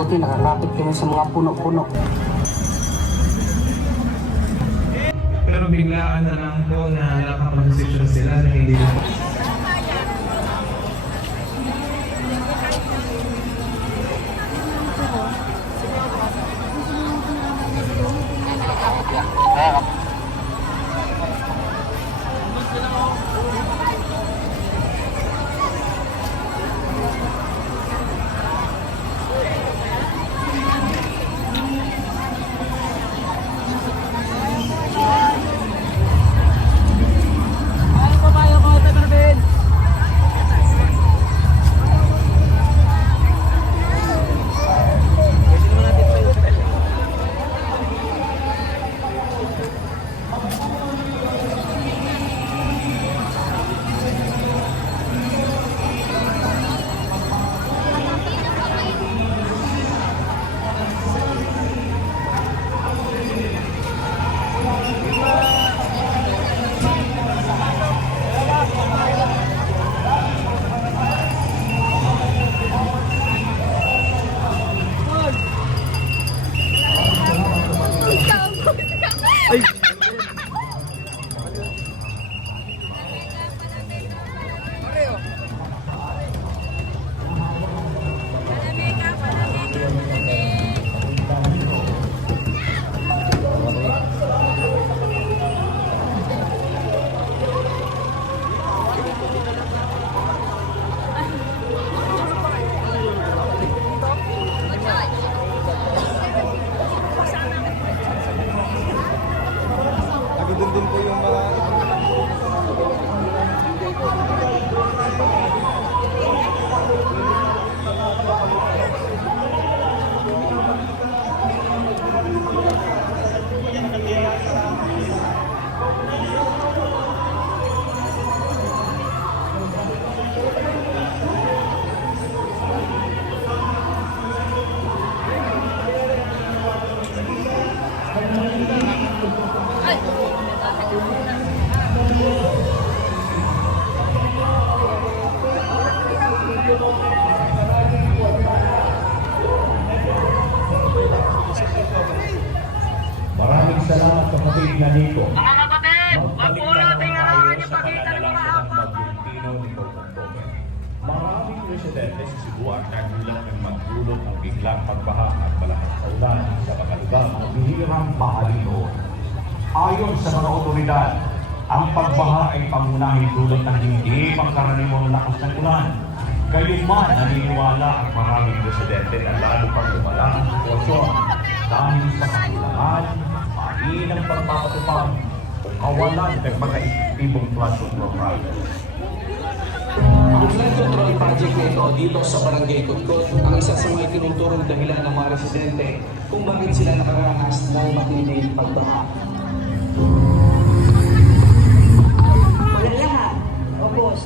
Buti nakakapit kami sa mga puno-puno. Pero biglaan na lang po na nakapag-decision sila na hindi na din po yung mga maraming salamat kapatid na dito. Mga kapatid, wag po nating harangan yung pagkita ng mga hapon. Maraming residente sa Cebu ang nagulat ng magdulot ng biglang pagbaha at malakas na ulan sa mga lugar na binihirang mahalino. Ayon sa mga otoridad, ang pagbaha ay pangunahing dulot ng hindi pangkaraniwang lakas ng ulan. Gayunman, naniniwala ang maraming residente na lalo pang lumala ang sitwasyon dahil sa kakulangan, mainang pagpapatupad o kawalan ng mga epektibong flood control projects. Ang flood control project na ito dito sa Barangay Kutkot ang isa sa mga tinuturong dahilan ng mga residente kung bakit sila nakaranas ng matinding pagbaha. Wala lahat. O boss.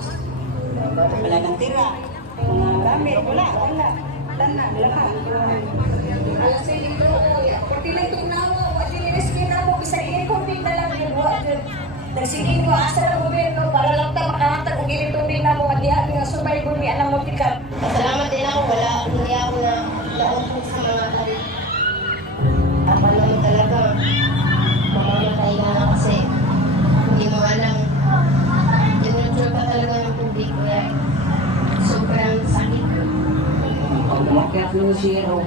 Wala nang tira. Mga gamit. Wala. Wala na. Lahat. Alam sa dito, pati lang itong nawa, wala nililiskin na mo, isa i-recording na lang yung buwan. Nagsiging ko asa ng gobyerno para lang tayo makahatag kung gilitubing na mo, matihan nga survival ni anang multikat. Salamat din ako, hindi ako na naupong sa mga kalit. Ako naman talaga, mamamatay na lang kasi hindi mo alam. Dinudyo ka talaga ng tubig, kaya sobrang sakit. Pag umakyat ng zero,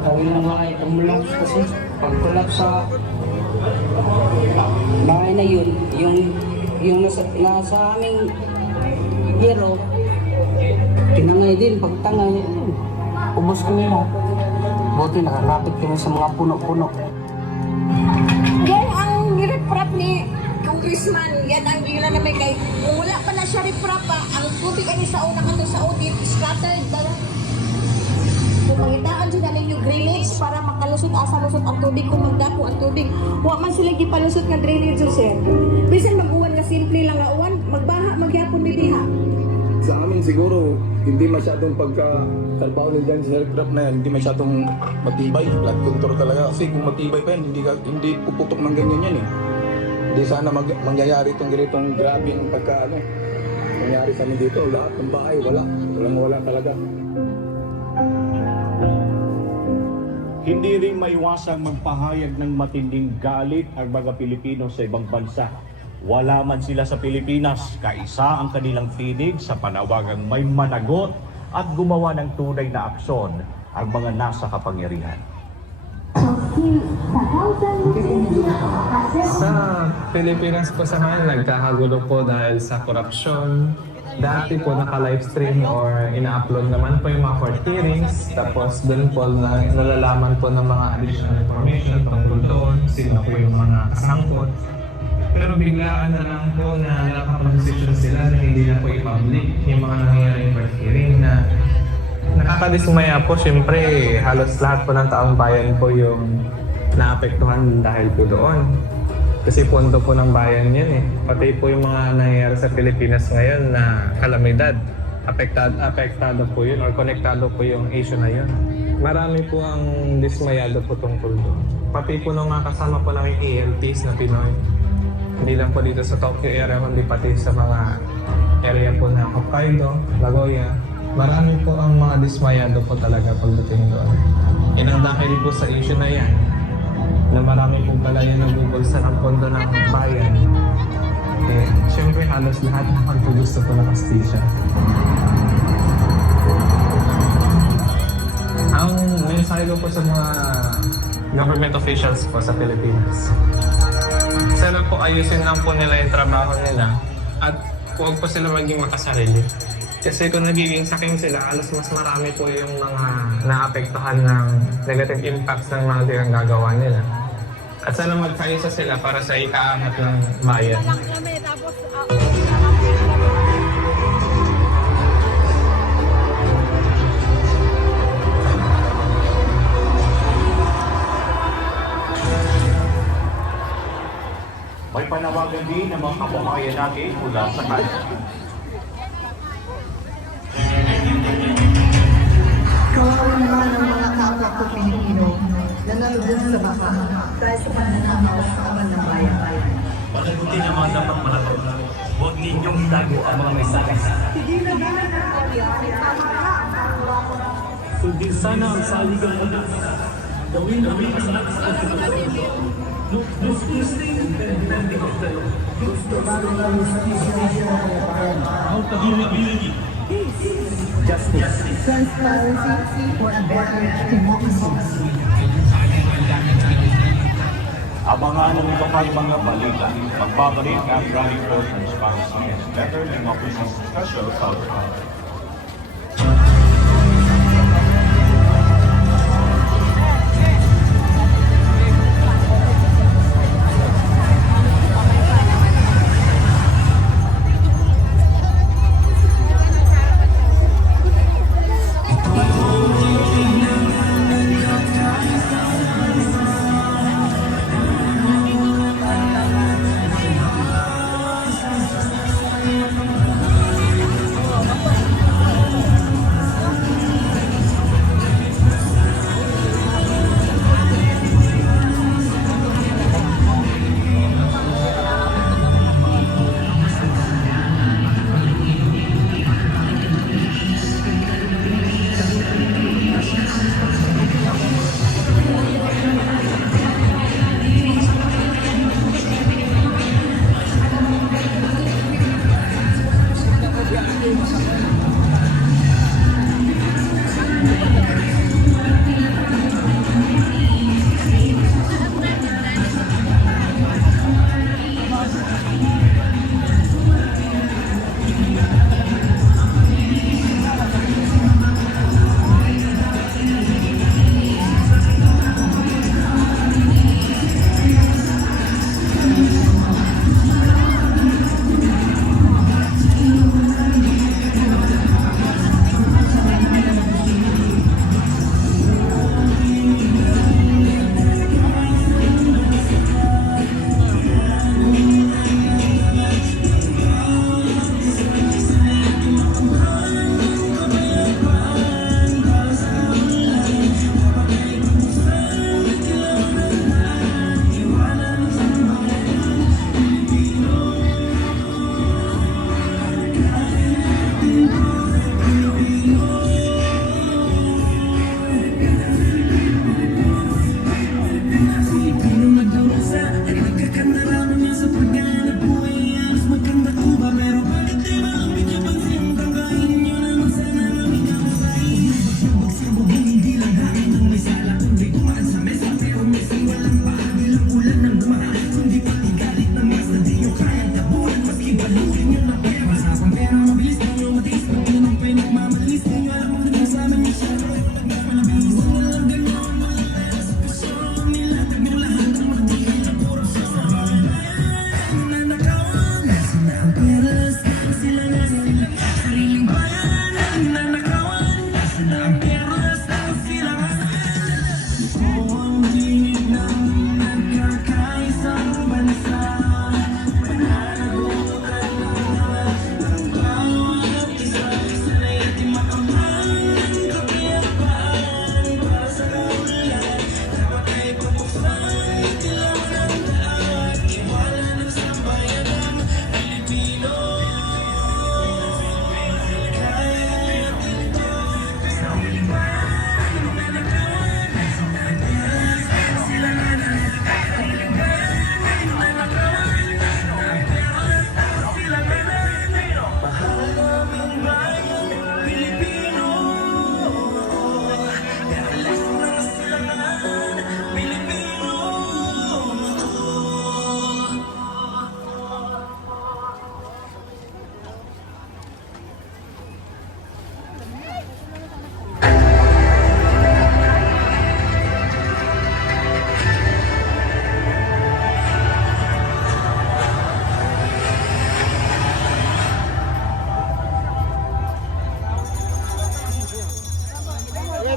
kawin na nga ay tumulak kasi pag tulak sa bahay na yun, yung nasa aming zero, tinangay din, pagtangay, ubos ko na. Buti nakakapit kami sa mga puno-puno. Yan ang riprap ni Congressman, yan ang gila na may kay. Kung wala pa na siya riprap pa, ang tubig ani sa una kato sa audit, scattered ba? Kung mangitaan dyan namin yung drainage para makalusot asa-lusot ang tubig, kung magdapo ang tubig. Huwag man sila gipalusot nga drainage yun, sir. Bisan mag-uwan nga simple lang nga uwan, magbaha, magyapon bibiha. sa amin siguro hindi masyadong pagka-kalbaw nila dyan sa aircraft na yan, hindi masyadong matibay, flat contour talaga. Kasi kung matibay pa yan, hindi puputok ng ganyan yan eh. Hindi sana mangyayari itong ganitong grabing pagka nangyari sa amin dito. Lahat ng bahay, wala talaga. Hindi rin maiwasang magpahayag ng matinding galit ang mga Pilipino sa ibang bansa. Wala man sila sa Pilipinas, kaisa ang kanilang tinig sa panawagang may managot at gumawa ng tunay na aksyon ang mga nasa kapangyarihan. Sa Pilipinas po sa ngayon, nagkakagulo po dahil sa korupsyon. Dati po naka-livestream or ina-upload naman po yung mga court hearings. Tapos doon po nalalaman po ng mga additional information tungkol doon, sino po yung mga kasangkot. Pero biglaan na lang po na nakapag-decision sila na hindi na po i-public yung mga nangyayaring court hearing na nakakadismaya po. Siyempre, halos lahat po ng taong bayan po yung naapektuhan dahil po doon. Kasi pondo po ng bayan yan eh. Pati po yung mga nangyayari sa Pilipinas ngayon na kalamidad. Apektado po yun or konektado po yung issue na yun. Marami po ang dismayado po tungkol doon. Pati po nung kasama po namin ELPs na Pinoy. Hindi lang po dito sa Tokyo area, kundi pati sa mga area po na Hokkaido, Nagoya. Marami po ang mga dismayado po talaga pagdating doon. Ang dahil po sa issue na yan, na marami po pala yung nabubulsa ng pondo ng bayan. Eh, syempre halos lahat naman po gusto po ng kastisya. Ang mensahe ko po sa mga government officials po sa Pilipinas, sana po ayusin lang po nila yung trabaho nila at huwag po sila maging makasarili. Kasi kung nagiging saking sila, alas mas marami po yung mga naapektuhan ng negative impacts ng mga dirang gagawa nila. At sana magkaisa sila para sa ikaangat ng bayan. May panawagan din ng mga kababayan natin mula sa Canada. Kawawa naman ang mga kapwa ko Pilipino na nalubog sa baka dahil sa pananamaw sa kaban ng bayan. Panagutin ang mga dapat malabag. Huwag ninyong itago ang mga mensahe. Sundin sana ang saligang muna. Gawin ang mga kasalanan sa konstitusyon. Gusto bago ng justisya ang pag-ibig. Justice. Transparency for a better democracy. Abangan ang iba pang mga balita. Magbabalik ang Rally for Transparency and Better Democracy Special Program.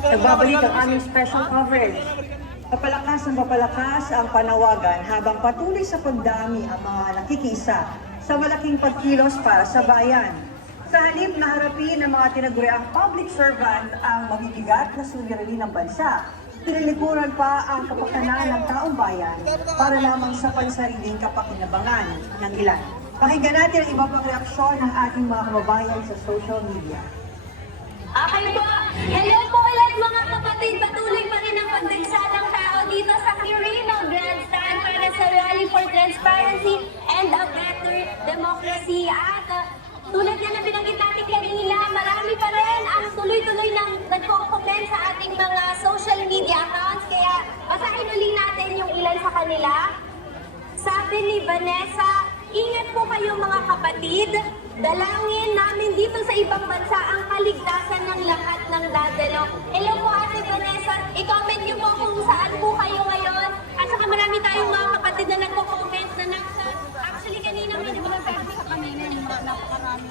Nagbabalik ang aming special coverage. Papalakas ng papalakas ang panawagan habang patuloy sa pagdami ang mga nakikiisa sa malaking pagkilos para sa bayan. Sa halip na harapin ng mga tinaguriang public servant ang mabibigat na suliranin ng bansa, tinilikuran pa ang kapakanan ng taong bayan para lamang sa pansariling kapakinabangan ng ilan. Pakinggan natin ang iba pang reaksyon ng ating mga kababayan sa social media. Okay po. Hello po ulit mga kapatid. Patuloy pa rin ang pagdagsalang tao dito sa Quirino Grandstand para sa Rally for Transparency and a Better Democracy. At tulad nga na binanggit natin kanina, marami pa rin ang tuloy-tuloy nang nagko-comment sa ating mga social media accounts. Kaya basahin uli natin yung ilan sa kanila. Sabi ni Vanessa, ingat po kayo mga kapatid. Dalangin namin dito sa ibang bansa ang kaligtasan ng lahat ng dadalo. Hello po Ate Vanessa, i-comment niyo po kung saan po kayo ngayon. At saka marami tayong mga kapatid na nagko-comment na nasa... Actually kanina may nagsasabi sa kanina yung mga napakarami.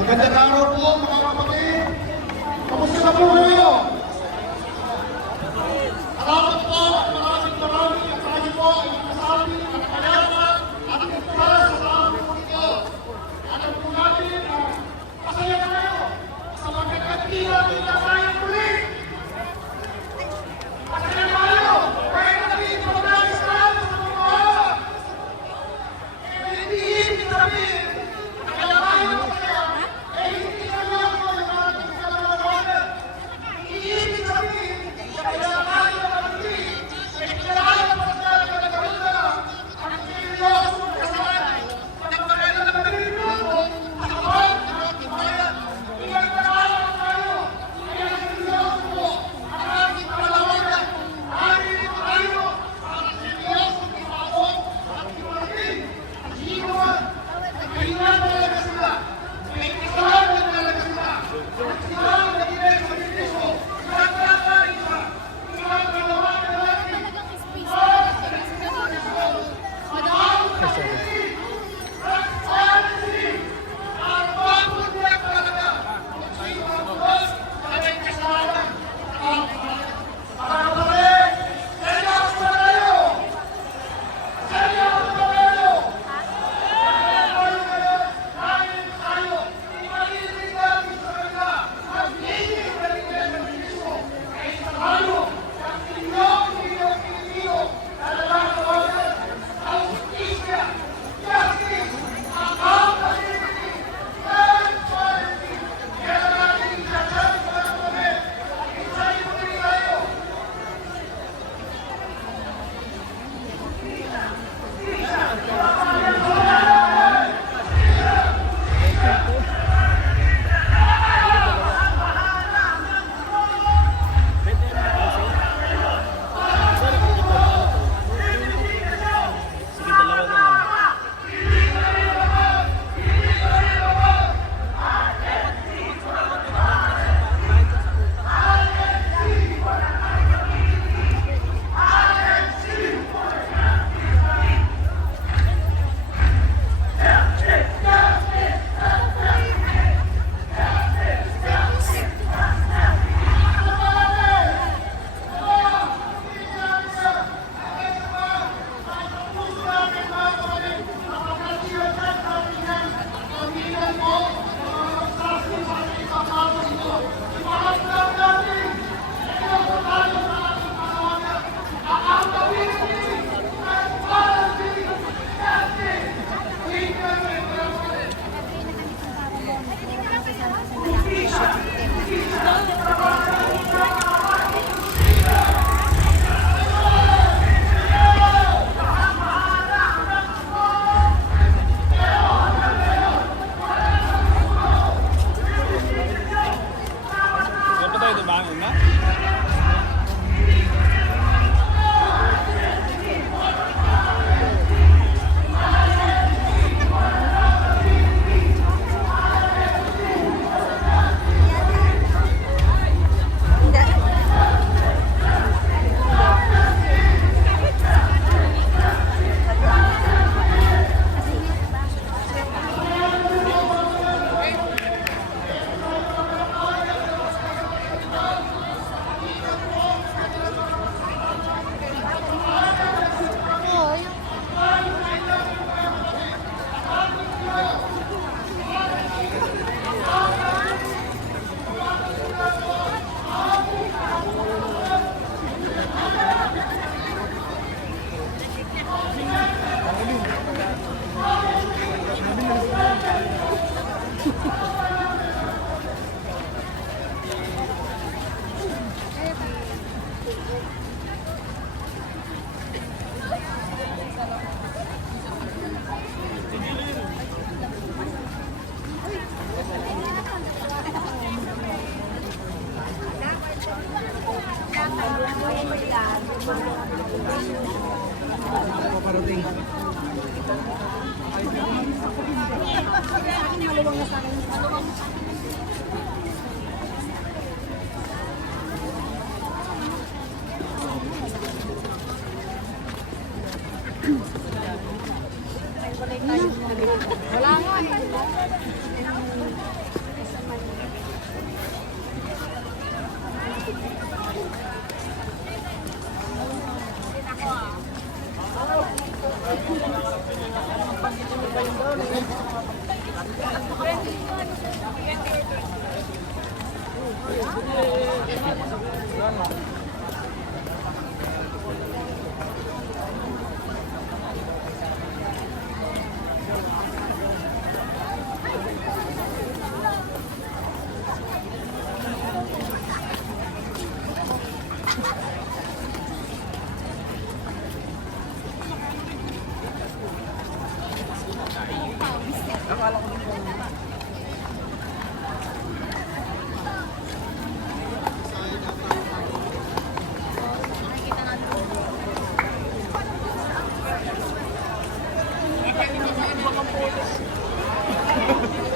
Magandang araw po mga kapatid. Kamusta na po kayo?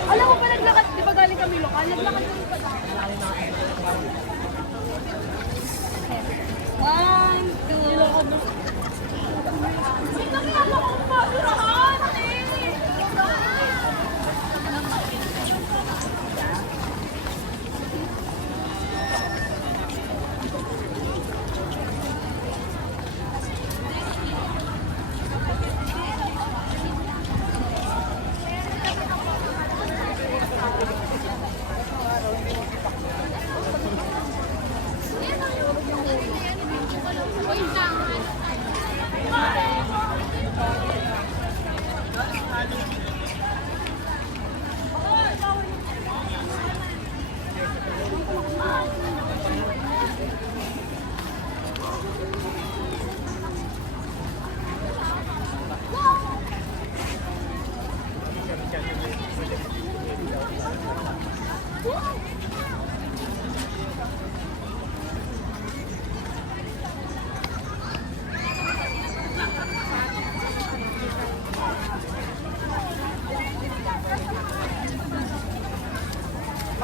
Alam mo pa naglakad, di ba galing kami lokal? Naglakad kami pa daw. 1, 2. Sino kaya mo kung mabirahan?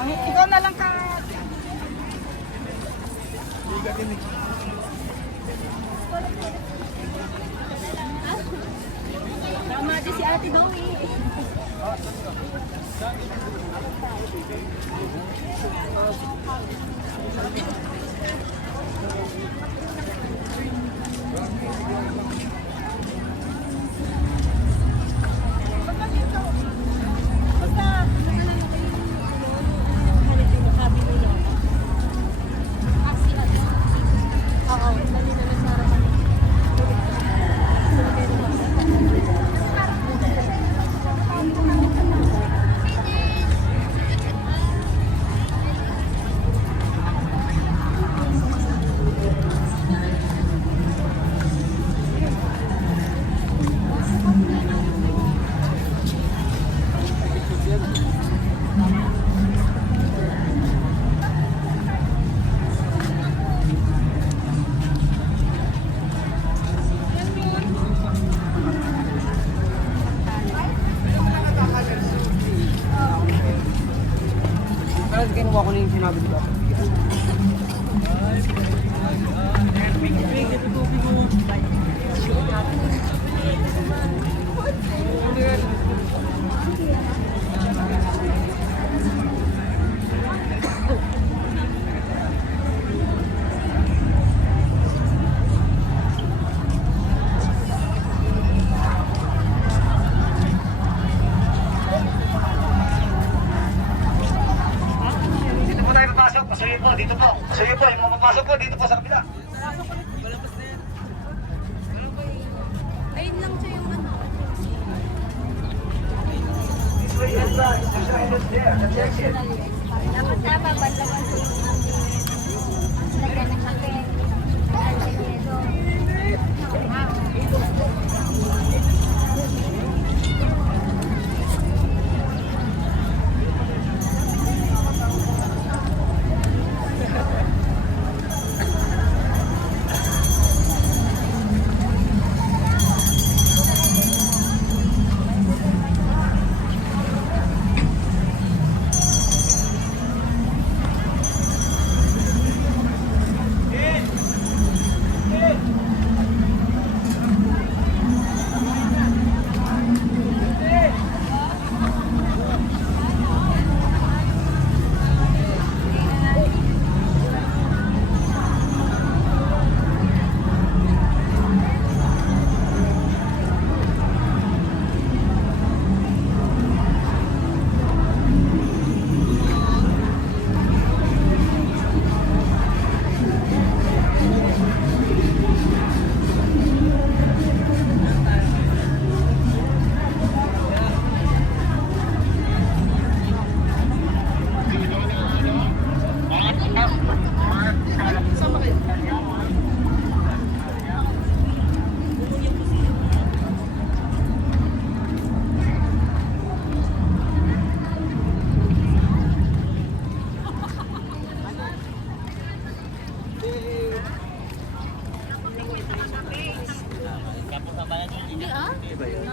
Ikaw na lang ka. Tama din si Ate Dowi. Kinuha ko na yung sinabi ko. Dito po. Sige po, yung mapapasok po dito po sa kabila. Ayun lang siya yung ano. This way is right. The sign is there. That's exit. Dapat tama, banda ba sa yung lagyan ng kape. ba yun?